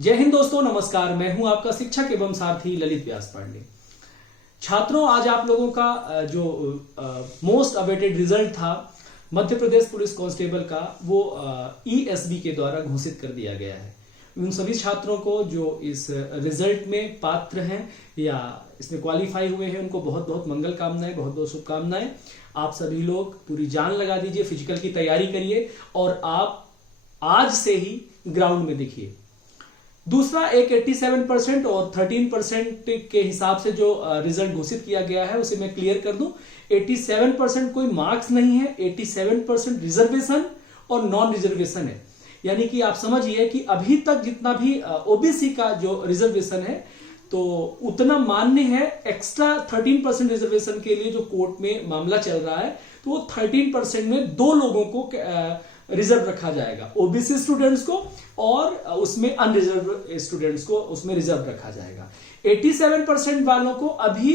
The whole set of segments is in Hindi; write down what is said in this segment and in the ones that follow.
जय हिंद दोस्तों, नमस्कार। मैं हूं आपका शिक्षक एवं सारथी ललित व्यास पांडे। छात्रों, आज आप लोगों का जो मोस्ट अवेटेड रिजल्ट था मध्य प्रदेश पुलिस कांस्टेबल का, वो ईएसबी के द्वारा घोषित कर दिया गया है। उन सभी छात्रों को जो इस रिजल्ट में पात्र हैं या इसमें क्वालिफाई हुए हैं, उनको बहुत बहुत मंगल कामनाएं, बहुत बहुत शुभकामनाएं। आप सभी लोग पूरी जान लगा दीजिए, फिजिकल की तैयारी करिए और आप आज से ही ग्राउंड में दिखिए। दूसरा, एक 87% और 13% के हिसाब से जो रिजल्ट घोषित किया गया है उसे मैं क्लियर कर दूं। 87% कोई मार्क्स नहीं है, 87% रिजर्वेशन और नॉन रिजर्वेशन है। यानी कि आप समझिए कि अभी तक जितना भी ओबीसी का जो रिजर्वेशन है तो उतना मान्य है। एक्स्ट्रा 13% रिजर्वेशन के लिए जो कोर्ट में मामला चल रहा है तो वो 13% में 2 लोगों को रिजर्व रखा जाएगा, ओबीसी स्टूडेंट्स को और उसमें अनरिजर्व स्टूडेंट्स को उसमें रिजर्व रखा जाएगा। 87% वालों को अभी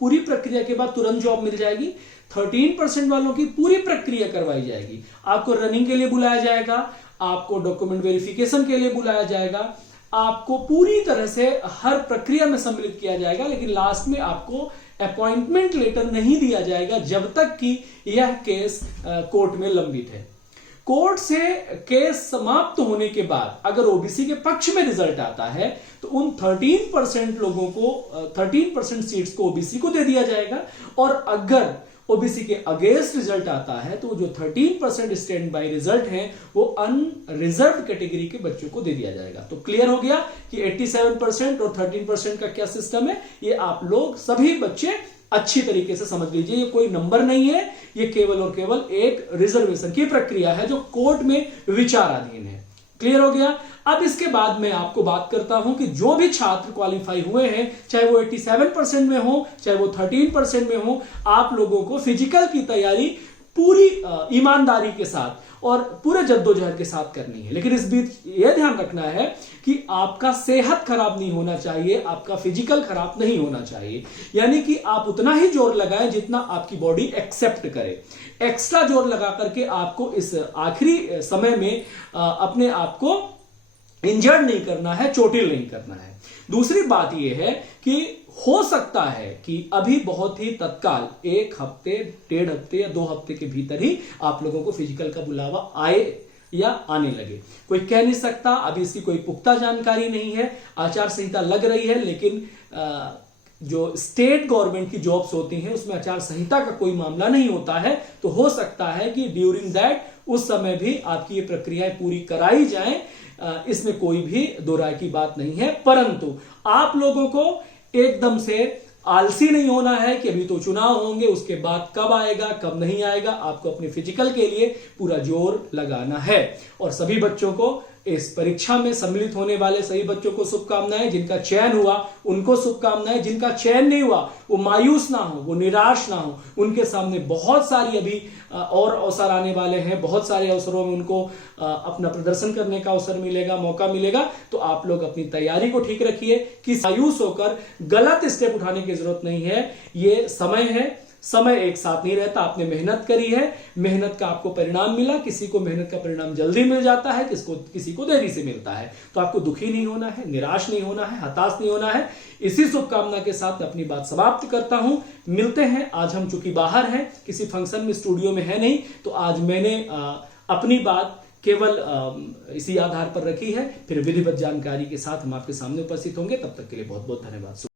पूरी प्रक्रिया के बाद तुरंत जॉब मिल जाएगी। 13% वालों की पूरी प्रक्रिया करवाई जाएगी। आपको रनिंग के लिए बुलाया जाएगा, आपको डॉक्यूमेंट वेरिफिकेशन के लिए बुलाया जाएगा, आपको पूरी तरह से हर प्रक्रिया में सम्मिलित किया जाएगा, लेकिन लास्ट में आपको अपॉइंटमेंट लेटर नहीं दिया जाएगा जब तक कि यह केस कोर्ट में लंबित है। कोर्ट से केस समाप्त होने के बाद अगर ओबीसी के पक्ष में रिजल्ट आता है तो उन 13% लोगों को 13% सीट्स को ओबीसी को दे दिया जाएगा, और अगर ओबीसी के अगेंस्ट रिजल्ट आता है तो जो 13% स्टैंड बाय रिजल्ट हैं वो अनरिजर्व्ड कैटेगरी के बच्चों को दे दिया जाएगा। तो क्लियर हो गया कि 87% और 13% का क्या सिस्टम है, ये आप लोग सभी बच्चे अच्छी तरीके से समझ लीजिए। ये कोई नंबर नहीं है, ये केवल और केवल एक रिजर्वेशन की प्रक्रिया है जो कोर्ट में विचाराधीन है। क्लियर हो गया। अब इसके बाद मैं आपको बात करता हूं कि जो भी छात्र क्वालिफाई हुए हैं, चाहे वो 87% में हो, चाहे वो 13% में हो, आप लोगों को फिजिकल की तैयारी पूरी ईमानदारी के साथ और पूरे जद्दोजहद के साथ करनी है। लेकिन इस बीच यह ध्यान रखना है कि आपका सेहत खराब नहीं होना चाहिए, आपका फिजिकल खराब नहीं होना चाहिए। यानी कि आप उतना ही जोर लगाएं जितना आपकी बॉडी एक्सेप्ट करे। एक्स्ट्रा जोर लगा करके आपको इस आखिरी समय में अपने आप को इंजर्ड नहीं करना है, चोटिल नहीं करना है। दूसरी बात यह है कि हो सकता है कि अभी बहुत ही तत्काल 1 हफ्ते, 1.5 हफ्ते या 2 हफ्ते के भीतर ही आप लोगों को फिजिकल का बुलावा आए या आने लगे। कोई कह नहीं सकता, अभी इसकी कोई पुख्ता जानकारी नहीं है। आचार संहिता लग रही है, लेकिन जो स्टेट गवर्नमेंट की जॉब्स होती हैं उसमें आचार संहिता का कोई मामला नहीं होता है। तो हो सकता है कि ड्यूरिंग दैट उस समय भी आपकी ये प्रक्रियाएं पूरी कराई जाएं, इसमें कोई भी दो राय की बात नहीं है। परंतु आप लोगों को एकदम से आलसी नहीं होना है कि अभी तो चुनाव होंगे, उसके बाद कब आएगा कब नहीं आएगा। आपको अपने फिजिकल के लिए पूरा जोर लगाना है। और सभी बच्चों को, इस परीक्षा में सम्मिलित होने वाले सभी बच्चों को शुभकामनाएं। जिनका चयन हुआ उनको शुभकामनाएं, जिनका चयन नहीं हुआ वो मायूस ना हो, वो निराश ना हो। उनके सामने बहुत सारी अभी और अवसर आने वाले हैं। बहुत सारे अवसरों में उनको अपना प्रदर्शन करने का अवसर मिलेगा, मौका मिलेगा। तो आप लोग अपनी तैयारी को ठीक रखिए कि मायूस होकर गलत स्टेप उठाने की जरूरत नहीं है। ये समय है, समय एक साथ नहीं रहता। आपने मेहनत करी है, मेहनत का आपको परिणाम मिला। किसी को मेहनत का परिणाम जल्दी मिल जाता है, किसी को देरी से मिलता है। तो आपको दुखी नहीं होना है, निराश नहीं होना है, हताश नहीं होना है। इसी शुभकामना के साथ मैं अपनी बात समाप्त करता हूं। मिलते हैं। आज हम चूंकि बाहर हैं, किसी फंक्शन में, स्टूडियो में है नहीं, तो आज मैंने अपनी बात केवल इसी आधार पर रखी है। फिर विधिवत जानकारी के साथ हम आपके सामने उपस्थित होंगे। तब तक के लिए बहुत बहुत धन्यवाद।